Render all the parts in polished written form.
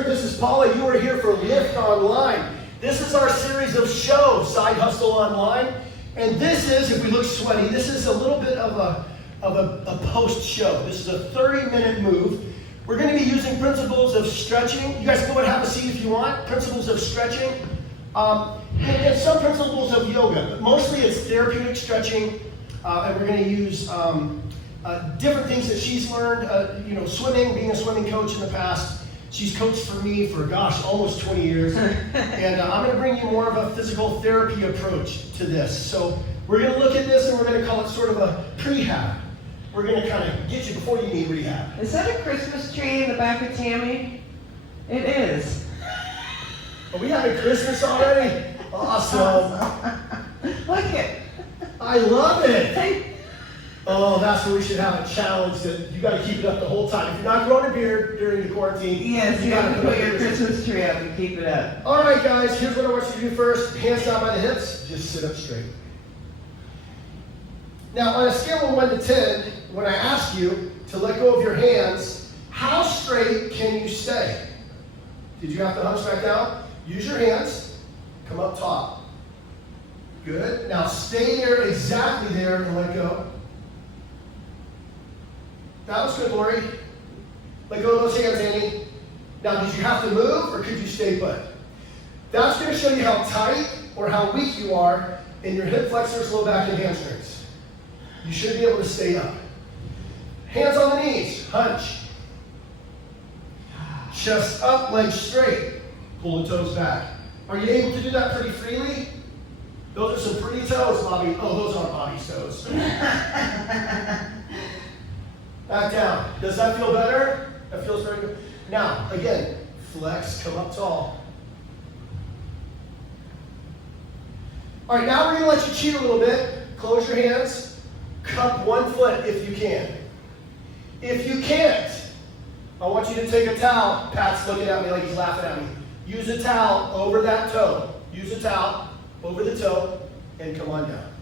listener. This is Paula. You are here for Lift Online. This is our series of shows, Side Hustle Online. And this is, if we look sweaty, this is a little bit of a post-show. This is a 30-minute move. We're going to be using principles of stretching. You guys can go and have a seat if you want. Principles of stretching. And some principles of yoga. But mostly it's therapeutic stretching. And we're going to use different things that she's learned. Swimming, being a swimming coach in the past. She's coached for me for, almost 20 years. And I'm going to bring you more of a physical therapy approach to this. So we're going to look at this and we're going to call it sort of a prehab. We're going to kind of get you before you need rehab. Is that a Christmas tree in the back of Tammy? It is. Are we having Christmas already? Awesome. Look it. I love it. Oh, that's what we should have a challenge that you got to keep it up the whole time. If you're not growing a beard during the quarantine, yes, you have to put your Christmas tree up and keep it up. All right, guys, here's what I want you to do first. Hands down by the hips. Just sit up straight. Now, on a scale of 1 to 10, when I ask you to let go of your hands, how straight can you stay? Did you have to hunch back down? Use your hands. Come up top. Good. Now, stay there, exactly there, and let go. That was good, Lori. Let go of those hands, Annie. Now, did you have to move, or could you stay put? That's going to show you how tight or how weak you are in your hip flexors, low back, and hamstrings. You should be able to stay up. Hands on the knees. Hunch. Chest up, legs straight. Pull the toes back. Are you able to do that pretty freely? Those are some pretty toes, Bobby. Oh, those aren't Bobby's toes. Back down. Does that feel better? That feels very good. Now, again, flex, come up tall. All right, now we're going to let you cheat a little bit. Close your hands. Cup one foot if you can. If you can't, I want you to take a towel. Pat's looking at me like he's laughing at me. Use a towel over that toe. Use a towel over the toe and come on down.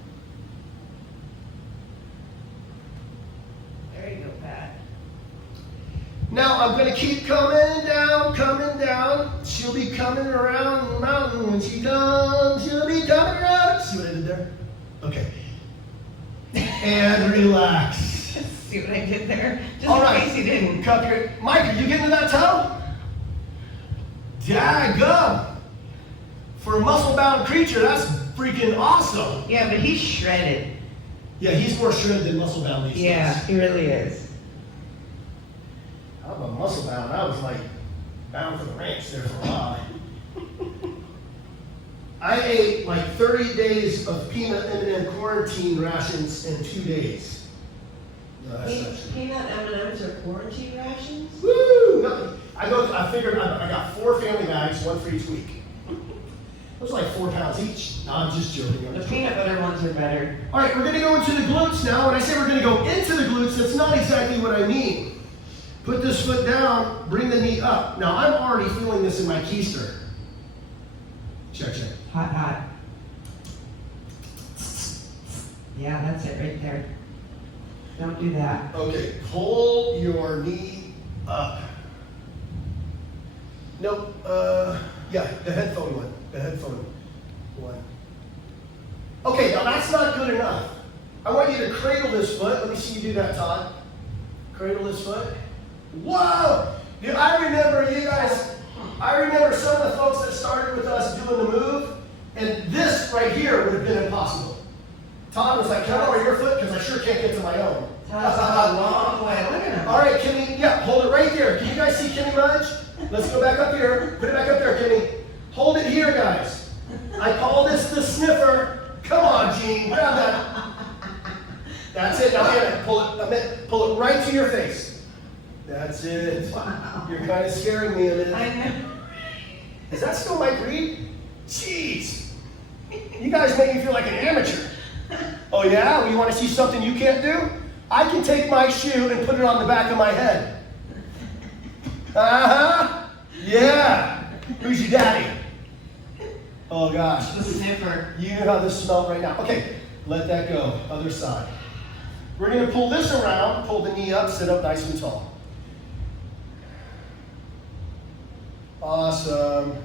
There you go, Pat. Now I'm going to keep coming down, coming down. She'll be coming around the mountain when she comes. She'll be coming around. See what I did there? Okay. And relax. See what I did there? Just all in right. case you didn't. Cup your, Mike, are you getting to that toe? Daggum. For a muscle-bound creature, that's freaking awesome. Yeah, but he's shredded. Yeah, he's more shredded than muscle-bound these days. Yeah, he really is. I'm a muscle-bound. I was like bound for the ranch there for a while. I ate like 30 days of peanut M&M quarantine rations in 2 days. No, that's not Peanut M&Ms are quarantine rations? Woo! Nothing. I figured I got 4 family bags, 1 for each week. It was like 4 pounds each. No, I'm just joking. The peanut butter ones are better. All right, we're going to go into the glutes now. When I say we're going to go into the glutes, that's not exactly what I mean. Put this foot down, bring the knee up. Now, I'm already feeling this in my keister. Check, check. Hot, hot. Yeah, that's it right there. Don't do that. Okay, pull your knee up. Nope, yeah, the headphone one. The headphone one. Okay, now that's not good enough. I want you to cradle this foot. Let me see you do that, Todd. Cradle this foot. Whoa! Dude, I remember some of the folks that started with us doing the move, and this right here would have been impossible. Todd was like, can I borrow your foot? Because I sure can't get to my own. Todd's a long way. Look at him. All right, Kimmy, yeah, hold it right there. Can you guys see Kimmy Mudge? Let's go back up here. Put it back up there, Kimmy. Hold it here, guys. I call this the sniffer. Come on, Gene, grab that. That's it. Now, Anna, pull it right to your face. That's it. Wow. You're kind of scaring me a little. I know. Is that still Mike Reed? Jeez. You guys make me feel like an amateur. Oh yeah? Well, you want to see something you can't do? I can take my shoe and put it on the back of my head. Uh-huh. Yeah. Who's your daddy? Oh gosh. The sniffer. You know how this smells right now. Okay, let that go. Other side. We're going to pull this around, pull the knee up, sit up nice and tall. Awesome.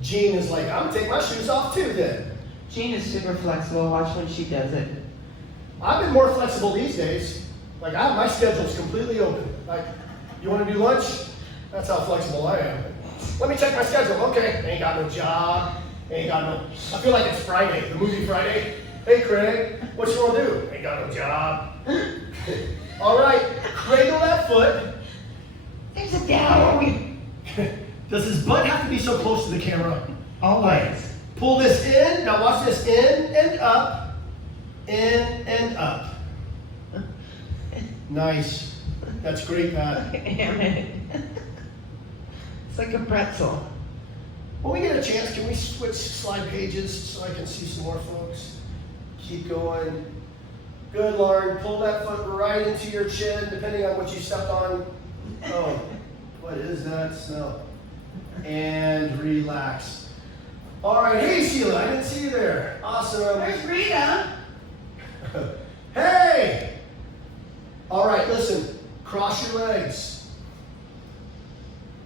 Jean is like, I'm gonna take my shoes off too then. Jean is super flexible. Watch when she does it. I've been more flexible these days. Like my schedule's completely open. Like, you wanna do lunch? That's how flexible I am. Let me check my schedule. Okay, ain't got no job. Ain't got no, I feel like it's Friday, the movie Friday. Hey Craig, what you wanna do? Ain't got no job. All right, cradle that foot. There's a down. Does his butt have to be so close to the camera? Always. Pull this in. Now watch this. In and up. In and up. Nice. That's great, Matt. It's like a pretzel. When we get a chance, can we switch slide pages so I can see some more folks? Keep going. Good, Lauren. Pull that foot right into your chin, depending on what you stepped on. Oh, what is that smell? And relax. All right, hey Sheila, I didn't see you there. Awesome. There's Rita. Hey! All right, listen. Cross your legs.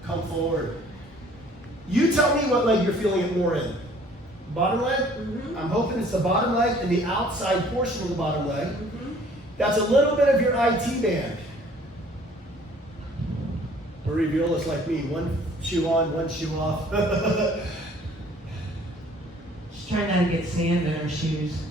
Come forward. You tell me what leg you're feeling it more in. Bottom leg? Mm-hmm. I'm hoping it's the bottom leg and the outside portion of the bottom leg. Mm-hmm. That's a little bit of your IT band. Marie Viola's like me. One shoe on, one shoe off. She's trying not to get sand in her shoes.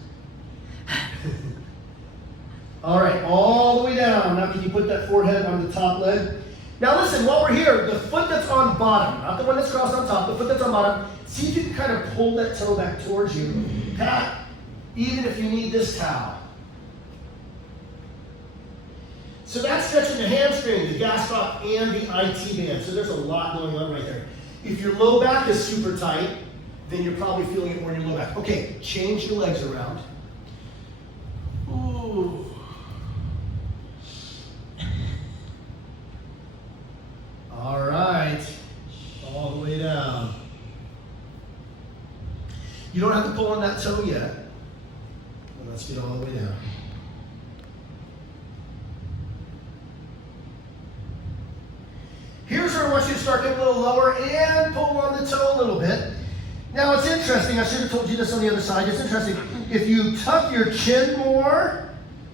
All right, all the way down. Now can you put that forehead on the top leg? Now listen, while we're here, the foot that's on bottom, not the one that's crossed on top, the foot that's on bottom, see if you can kind of pull that toe back towards you. Pat, even if you need this towel. So that's stretching the hamstring, the gastroc, and the IT band. So there's a lot going on right there. If your low back is super tight, then you're probably feeling it more in your low back. Okay, change your legs around. Ooh. All right, all the way down. You don't have to pull on that toe yet. But let's get all the way down. Here's where I want you to start getting a little lower and pull on the toe a little bit. Now it's interesting, I should have told you this on the other side. It's interesting, if you tuck your chin more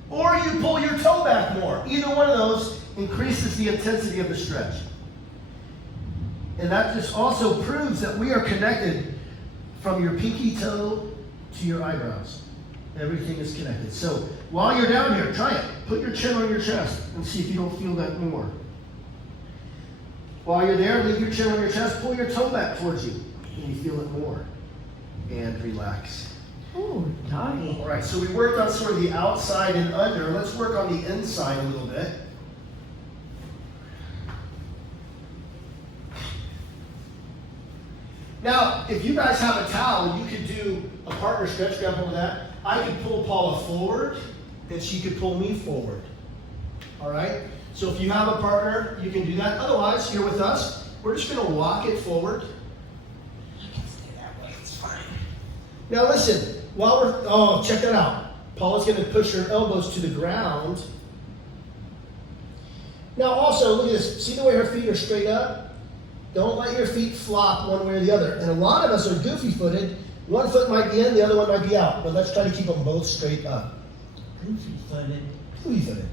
or you pull your toe back more, either one of those increases the intensity of the stretch. And that just also proves that we are connected from your pinky toe to your eyebrows. Everything is connected. So while you're down here, try it. Put your chin on your chest and see if you don't feel that more. While you're there, leave your chin on your chest, pull your toe back towards you, and you feel it more. And relax. Ooh, doggy. All right, so we worked on sort of the outside and under. Let's work on the inside a little bit. Now, if you guys have a towel, you could do a partner stretch, grab hold of that. I could pull Paula forward, and she could pull me forward. All right? So if you have a partner, you can do that. Otherwise, you're with us. We're just going to walk it forward. I can stay that way, it's fine. Now listen, check that out. Paula's going to push her elbows to the ground. Now also, look at this. See the way her feet are straight up? Don't let your feet flop one way or the other. And a lot of us are goofy-footed. One foot might be in, the other one might be out. But let's try to keep them both straight up. Goofy-footed. Goofy-footed.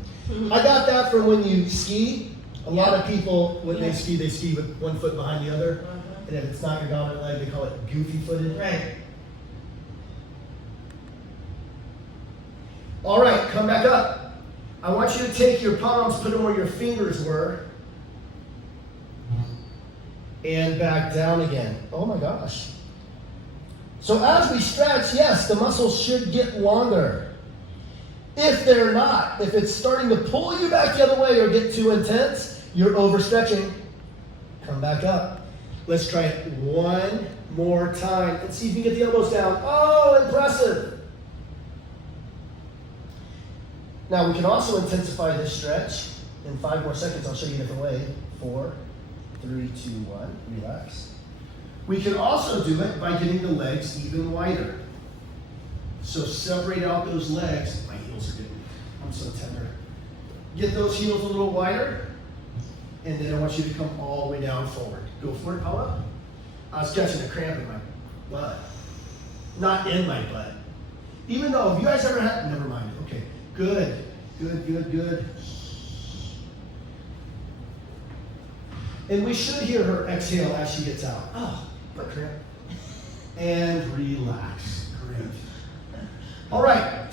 I got that from when you ski. A lot of people, when they ski with one foot behind the other. And if it's not your dominant leg, they call it goofy-footed. Right. All right, come back up. I want you to take your palms, put them where your fingers were. And back down again. Oh my gosh. So as we stretch, yes, the muscles should get longer. If they're not, if it's starting to pull you back the other way or get too intense, you're overstretching. Come back up. Let's try it one more time and see if you can get the elbows down. Oh, impressive. Now we can also intensify this stretch. In 5 more seconds, I'll show you a different way. 4, 3, 2, 1, relax. We can also do it by getting the legs even wider. So separate out those legs. My heels are getting, I'm so tender. Get those heels a little wider And then I want you to come all the way down forward. Go for it, Paula. I was catching a cramp in my butt. Not in my butt. Even though, have you guys ever had, never mind. Okay, good, good, good, good. And we should hear her exhale as she gets out. Oh, butt cramp. And relax. Great. All right.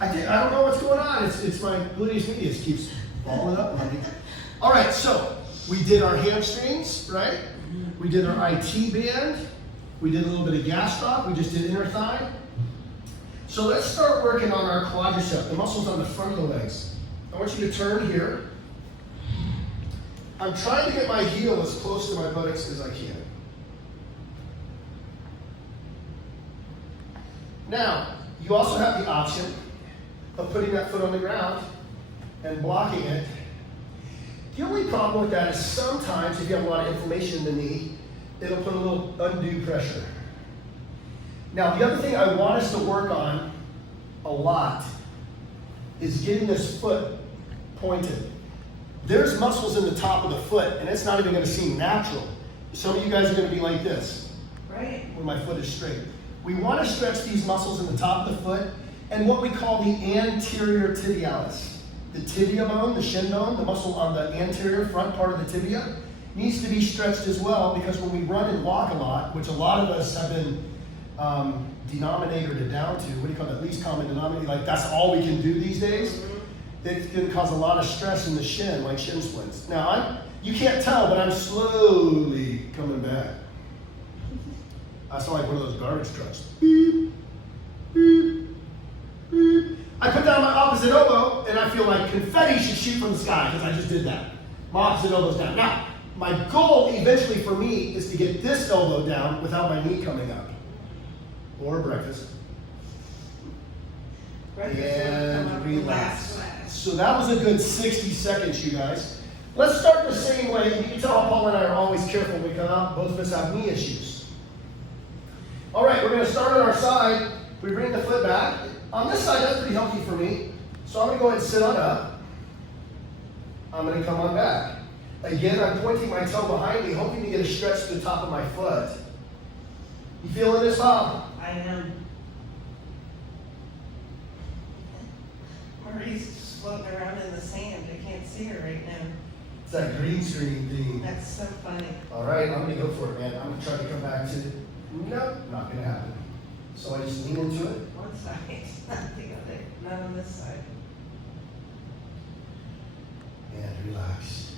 I don't know what's going on. It's my gluteus medius keeps balling up on me. All right, so we did our hamstrings, right? We did our IT band. We did a little bit of gastroc. We just did inner thigh. So let's start working on our quadricep, the muscles on the front of the legs. I want you to turn here. I'm trying to get my heel as close to my buttocks as I can. Now, you also have the option of putting that foot on the ground and blocking it. The only problem with that is sometimes if you have a lot of inflammation in the knee, it'll put a little undue pressure. Now, the other thing I want us to work on a lot is getting this foot pointed. There's muscles in the top of the foot, and it's not even going to seem natural. Some of you guys are going to be like this, Right. when my foot is straight. We want to stretch these muscles in the top of the foot and what we call the anterior tibialis. The tibia bone, the shin bone, the muscle on the anterior front part of the tibia, needs to be stretched as well, because when we run and walk a lot, which a lot of us have been denominated down to, what do you call that, least common denominator, like that's all we can do these days, it can cause a lot of stress in the shin, like shin splints. Now, you can't tell, but I'm slowly coming back. I sound like one of those garbage trucks. Beep, beep, beep. I put down my opposite elbow, and I feel like confetti should shoot from the sky, because I just did that. My opposite elbow's down. Now, my goal eventually for me is to get this elbow down without my knee coming up. Or breakfast. And relax. So that was a good 60 seconds, you guys. Let's start the same way. You can tell how Paul and I are always careful when we come out. Both of us have knee issues. All right, we're going to start on our side. We bring the foot back. On this side, that's pretty healthy for me. So I'm going to go ahead and sit on up. I'm going to come on back. Again, I'm pointing my toe behind me, hoping to get a stretch to the top of my foot. You feeling this, Bob? I am. Marie's just floating around in the sand. I can't see her right now. It's that green screen thing. That's so funny. All right, I'm going to go for it, man. I'm going to try to come back to it. Nope, not going to happen. So I just lean into it. One side, not the other. Not on this side. And relax.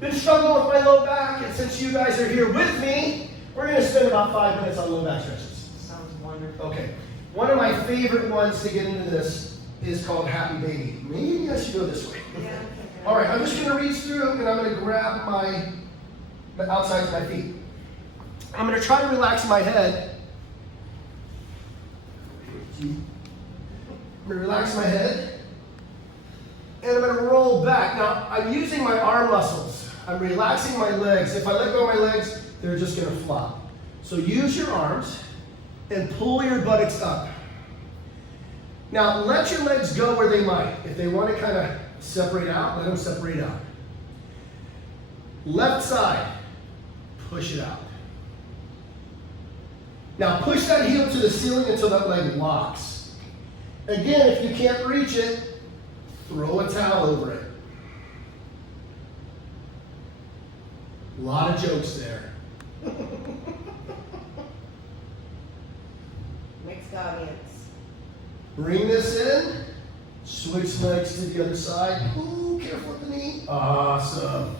Been struggling with my low back, and since you guys are here with me, we're going to spend about 5 minutes on low back stretches. Sounds wonderful. Okay. One of my favorite ones to get into this is called Happy Baby. Maybe I should go this way. Yeah. All right, I'm just going to reach through, and I'm going to grab the outsides of my feet. I'm going to try to relax my head. I'm going to relax my head, and I'm going to roll back. Now, I'm using my arm muscles. I'm relaxing my legs. If I let go of my legs, they're just going to flop. So use your arms and pull your buttocks up. Now, let your legs go where they might. If they want to kind of separate out, let them separate out. Left side, push it out. Now, push that heel to the ceiling until that leg locks. Again, if you can't reach it, throw a towel over it. A lot of jokes there. Mixed audience. Bring this in. Switch legs to the other side. Ooh, careful with the knee. Awesome.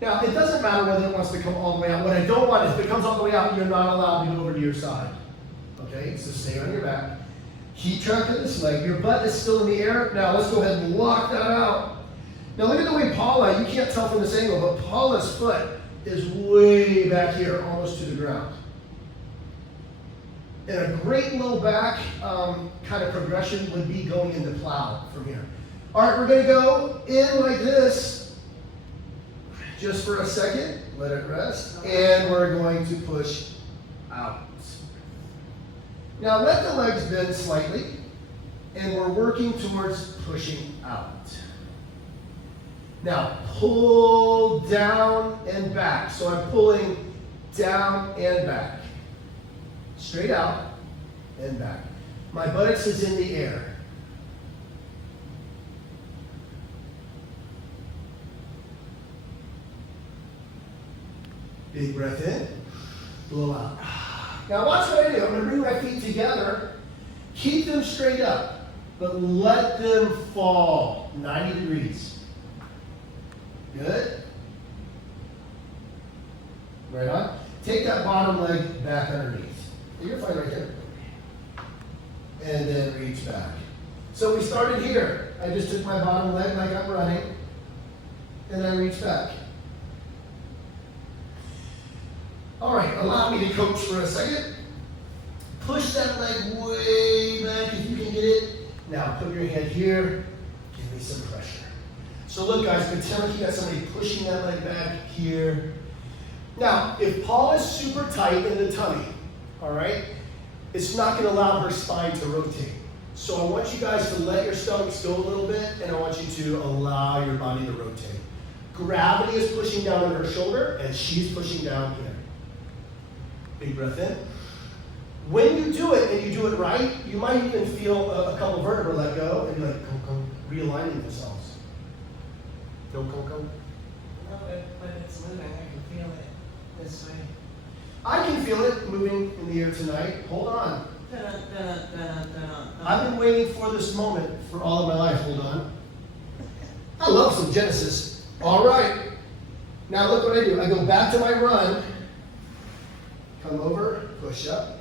Now, it doesn't matter whether it wants to come all the way out. What I don't want is if it comes all the way out, you're not allowed to go over to your side. Okay, so stay on your back. Keep track of this leg. Your butt is still in the air. Now, let's go ahead and lock that out. Now, look at the way Paula, you can't tell from this angle, but Paula's foot is way back here, almost to the ground. And a great low back kind of progression would be going into plow from here. All right, we're going to go in like this just for a second. Let it rest. And we're going to push out. Now let the legs bend slightly. and we're working towards pushing out. Now, pull down and back. So I'm pulling down and back. Straight out and back. My buttocks is in the air. Big breath in, blow out. Now watch what I do. I'm going to bring my feet together. Keep them straight up, but let them fall 90 degrees. Good? Right on. Take that bottom leg back underneath. You're fine right here. And then reach back. So we started here. I just took my bottom leg like I'm running, and I reach back. All right, allow me to coach for a second. Push that leg way back if you can get it. Now put your hand here. Give me some pressure. So look, guys, pretend like you got somebody pushing that leg back here. Now, if Paul is super tight in the tummy, all right, it's not going to allow her spine to rotate. So I want you guys to let your stomachs go a little bit, and I want you to allow your body to rotate. Gravity is pushing down on her shoulder, and she's pushing down here. Big breath in. When you do it, and you do it right, you might even feel a couple vertebrae let go, and you're like, come, realigning themselves. No, come. No, but it's moving. I can feel it this way. I can feel it moving in the air tonight. Hold on. I've been waiting for this moment for all of my life. Hold on. I love some Genesis. All right. Now look what I do. I go back to my run. Come over, push up.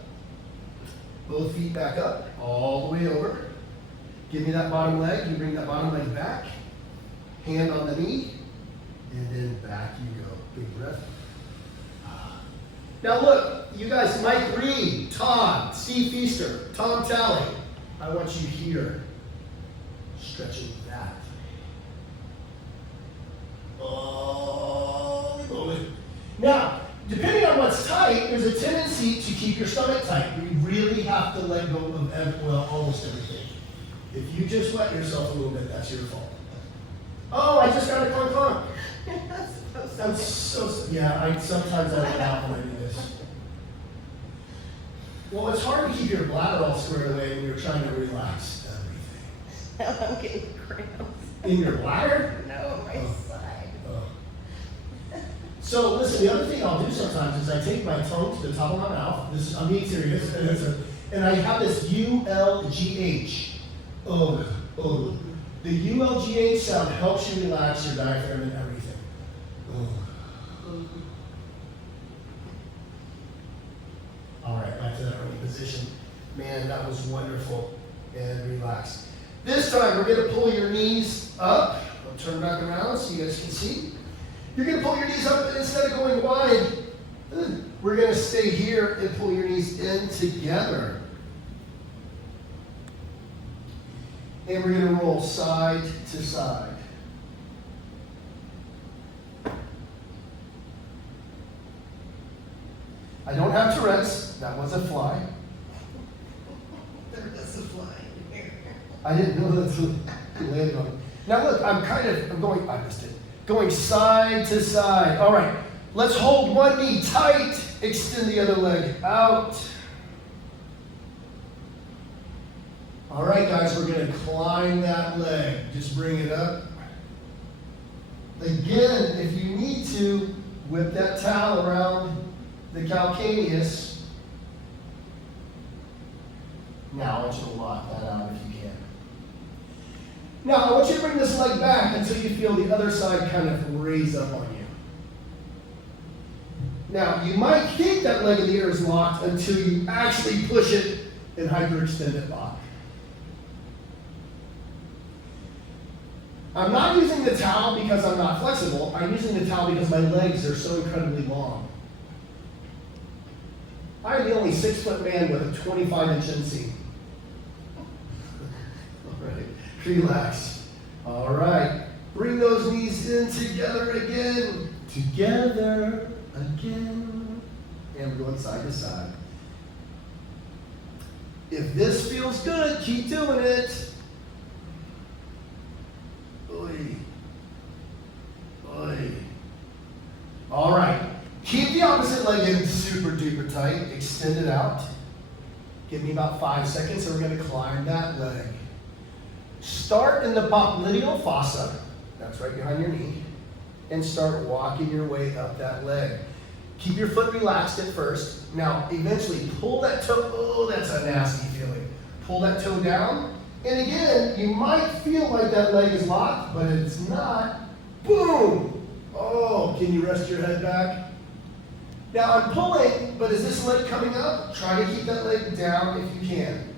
Both feet back up, all the way over. Give me that bottom leg. You bring that bottom leg back. Hand on the knee. And then back you go. Big breath. Now look, you guys, Mike Reed, Todd, Steve Feaster, Tom Talley. I want you here. Stretching that. Oh, now, depending on what's tight, there's a tendency to keep your stomach tight. You really have to let go of almost everything. If you just wet yourself a little bit, that's your fault. Oh, I just got a clunk. I'm sometimes I let out when I do this. Well, it's hard to keep your bladder all squared away when you're trying to relax everything. I'm getting cramps. In your bladder? No, my side. Oh. So listen, the other thing I'll do sometimes is I take my tongue to the top of my mouth. I'm being serious, and I have this ULGH. Oh. The ULGH sound helps you relax your diaphragm and everything. All right, back to that running position. Man, that was wonderful. And relax. This time, we're going to pull your knees up. I'll turn back around so you guys can see. You're going to pull your knees up, but instead of going wide, we're going to stay here and pull your knees in together. And we're going to roll side to side. I don't have Tourette's. That was a fly. There is a fly in here. I didn't know that's what you landed on. Now look, I missed it. Going side to side. All right, let's hold one knee tight. Extend the other leg out. All right, guys, we're going to climb that leg. Just bring it up. Again, if you need to, whip that towel around the calcaneus. Now I want you to lock that out if you can. Now I want you to bring this leg back until you feel the other side kind of raise up on you. Now you might think that leg in the air is locked until you actually push it and hyperextend it lock. I'm not using the towel because I'm not flexible. I'm using the towel because my legs are so incredibly long. I'm the only 6-foot man with a 25-inch inseam. All right, relax. All right, bring those knees in together again. Together again. And we're going side to side. If this feels good, keep doing it. Oy. Oy. All right. Keep the opposite leg in super duper tight. Extend it out. Give me about 5 seconds, and we're going to climb that leg. Start in the popliteal fossa. That's right behind your knee. And start walking your way up that leg. Keep your foot relaxed at first. Now, eventually, pull that toe. Oh, that's a nasty feeling. Pull that toe down. And again, you might feel like that leg is locked, but it's not. Boom! Oh, can you rest your head back? Now, I'm pulling, but is this leg coming up? Try to keep that leg down if you can.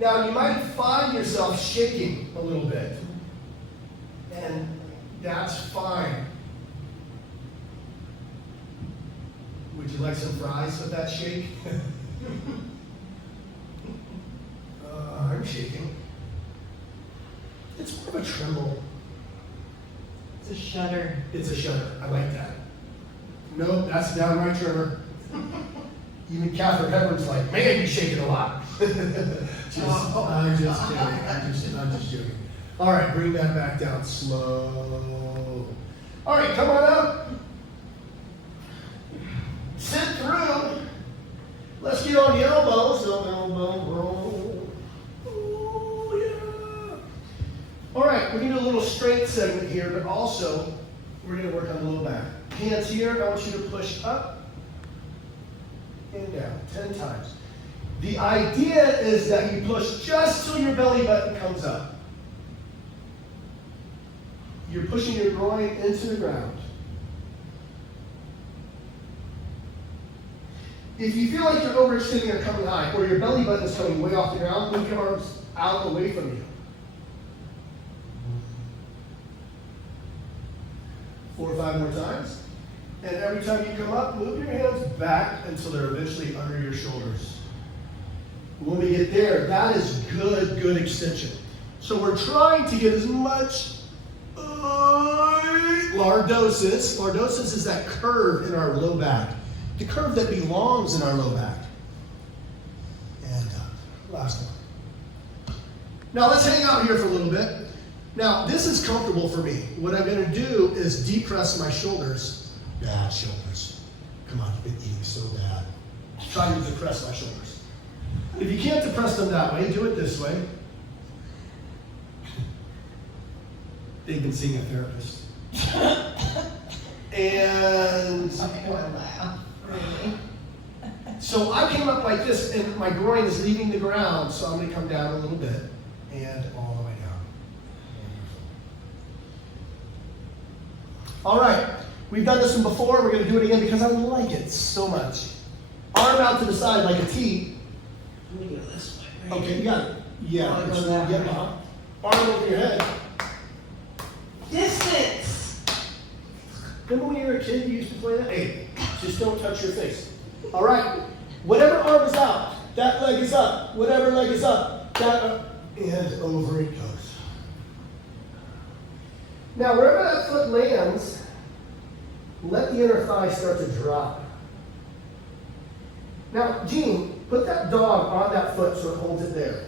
Now, you might find yourself shaking a little bit. And that's fine. Would you like some fries with that shake? I'm shaking. It's more of a tremble. It's a shudder. It's a shudder. I like that. Nope, that's a downright tremor. Even Catherine Hepburn's like, man, you shaking a lot. I'm just kidding. I'm just joking. All right, bring that back down slow. All right, come on up. Sit through. Let's get on the elbows. Elbow roll. Ooh, yeah. All right, we're going to do a little strength segment here, but also we're going to work on the low back. Hands here, I want you to push up and down 10 times. The idea is that you push just till your belly button comes up. You're pushing your groin into the ground. If you feel like you're overextending or coming high, or your belly button is coming way off the ground, move your arms out away from you. 4 or 5 more times. And every time you come up, move your hands back until they're eventually under your shoulders. When we get there, that is good extension. So we're trying to get as much lordosis. Lordosis is that curve in our low back. The curve that belongs in our low back. And last one. Now let's hang out here for a little bit. Now this is comfortable for me. What I'm going to do is depress my shoulders. Bad shoulders. Come on, you've been eating so bad. Try to depress my shoulders. If you can't depress them that way, do it this way. They've been seeing a therapist. And Really? so I came up like this, and my groin is leaving the ground, so I'm going to come down a little bit and all the way down. All right, we've done this one before. We're going to do it again because I like it so much. Arm out to the side like a T. Let me go this way. Right? Okay, you got it. Yeah, Wanna go that way? Arm over your head. Distance. Remember when you were a kid, you used to play that? Hey, just don't touch your face. All right, whatever arm is out, that leg is up. Whatever leg is up, that up, and over it goes. Now, wherever that foot lands, let the inner thigh start to drop. Now, Gene, put that dog on that foot so it holds it there.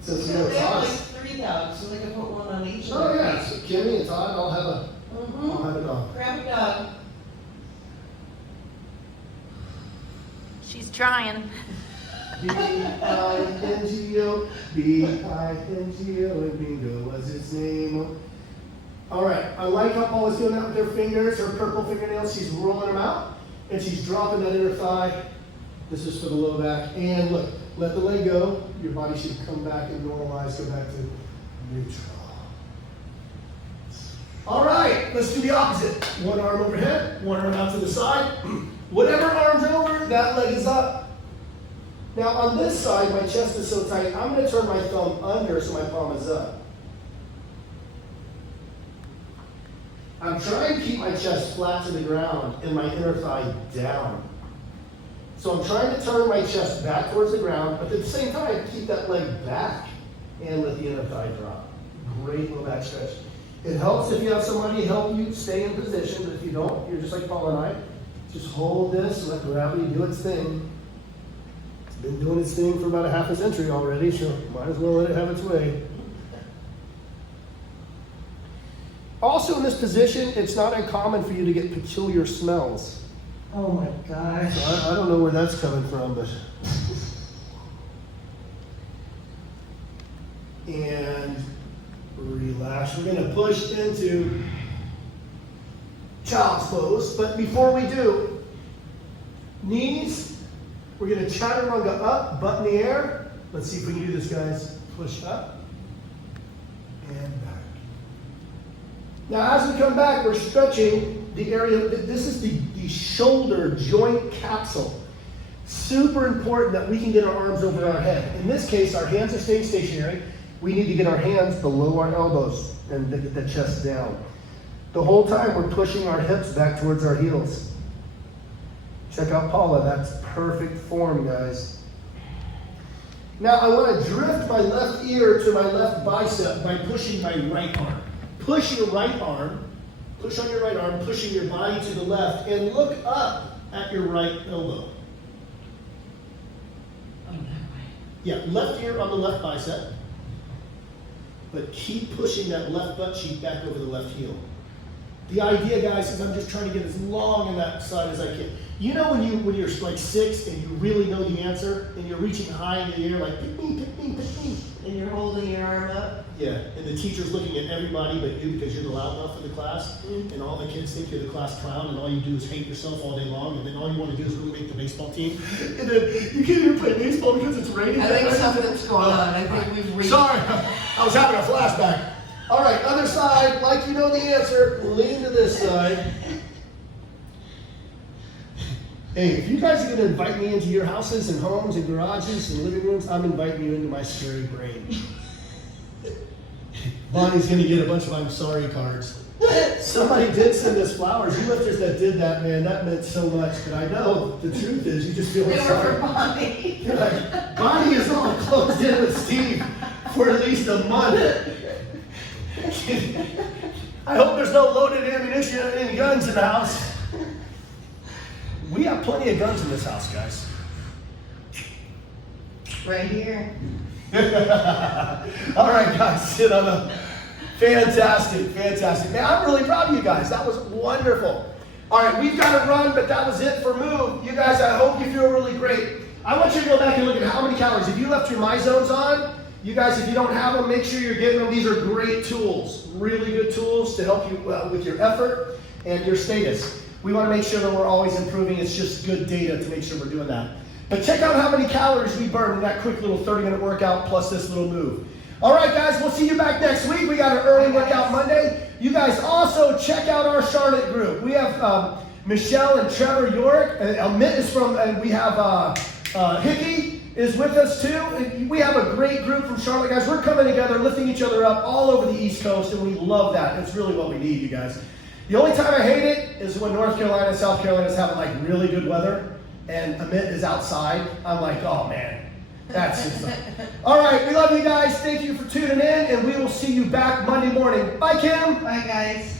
So you know They it's have on. like 3 dogs, so they can put one on each of Oh their yeah, feet. so Kimmy and Todd, I'll have a dog. Grab a dog. She's trying. B-I-N-G-O, B-I-N-G-O, and Bingo was his name. All right, I like how Paula's doing that with her fingers, her purple fingernails. She's rolling them out, and she's dropping that inner thigh. This is for the low back. And look, let the leg go. Your body should come back and normalize, go back to neutral. All right, let's do the opposite. One arm overhead, one arm out to the side. Whatever arm's over, that leg is up. Now on this side, my chest is so tight, I'm going to turn my thumb under so my palm is up. I'm trying to keep my chest flat to the ground and my inner thigh down. So I'm trying to turn my chest back towards the ground, but at the same time, keep that leg back and let the inner thigh drop. Great low back stretch. It helps if you have somebody help you stay in position, but if you don't, you're just like Paul and I. Just hold this and let gravity do its thing. been doing its thing for about a half a century already, so might as well let it have its way. Also in this position, it's not uncommon for you to get peculiar smells. Oh my gosh. So I don't know where that's coming from, but. And relax. We're going to push into child's pose, but before we do, knees, we're going to chaturanga up, butt in the air. Let's see if we can do this, guys. Push up and back. Now, as we come back, we're stretching the area. This is the shoulder joint capsule. Super important that we can get our arms over our head. In this case, our hands are staying stationary. We need to get our hands below our elbows and get the chest down. The whole time we're pushing our hips back towards our heels. Check out Paula, that's perfect form, guys. Now I want to drift my left ear to my left bicep by pushing my right arm. Push your right arm, push on your right arm, pushing your body to the left, and look up at your right elbow. Oh, that way. Yeah, left ear on the left bicep. But keep pushing that left butt cheek back over the left heel. The idea, guys, is I'm just trying to get as long on that side as I can. You know when you're like 6 and you really know the answer and you're reaching high in the air like pick me, pick me, pick me. And you're holding your arm up? Yeah, and the teacher's looking at everybody but you because you're the loudmouth in the class, and all the kids think you're the class clown, and all you do is hate yourself all day long, and then all you want to do is really make the baseball team, and then you can't even play baseball because it's raining. I think something's going on. I think we've reached. Sorry, I was having a flashback. All right, other side, like you know the answer, lean to this side. Hey, if you guys are going to invite me into your houses and homes and garages and living rooms, I'm inviting you into my scary brain. Bonnie's going to get a bunch of I'm sorry cards. Somebody did send us flowers. You lifters that did that, man, that meant so much. But I know the truth is you just feel They were sorry. for Bonnie. You're like, Bonnie is all closed in with Steve for at least a month. I hope there's no loaded ammunition and guns in the house. We have plenty of guns in this house, guys. Right here. All right, guys, sit on a fantastic, fantastic. Man, I'm really proud of you guys. That was wonderful. All right, we've got to run, but that was it for Move. You guys, I hope you feel really great. I want you to go back and look at how many calories. If you left your MyZones on, you guys, if you don't have them, make sure you're getting them. These are great tools, really good tools to help you with your effort and your status. We want to make sure that we're always improving. It's just good data to make sure we're doing that. But check out how many calories we burned in that quick little 30-minute workout plus this little move. All right, guys, we'll see you back next week. We got an early workout Monday. You guys also check out our Charlotte group. We have Michelle and Trevor York. Amit is from, and we have Hickey is with us too. And we have a great group from Charlotte, guys. We're coming together, lifting each other up all over the East Coast, and we love that. It's really what we need, you guys. The only time I hate it is when North Carolina and South Carolina is having like really good weather and Amit is outside. I'm like, oh man, that's just all right, we love you guys. Thank you for tuning in, and we will see you back Monday morning. Bye, Kim. Bye, guys.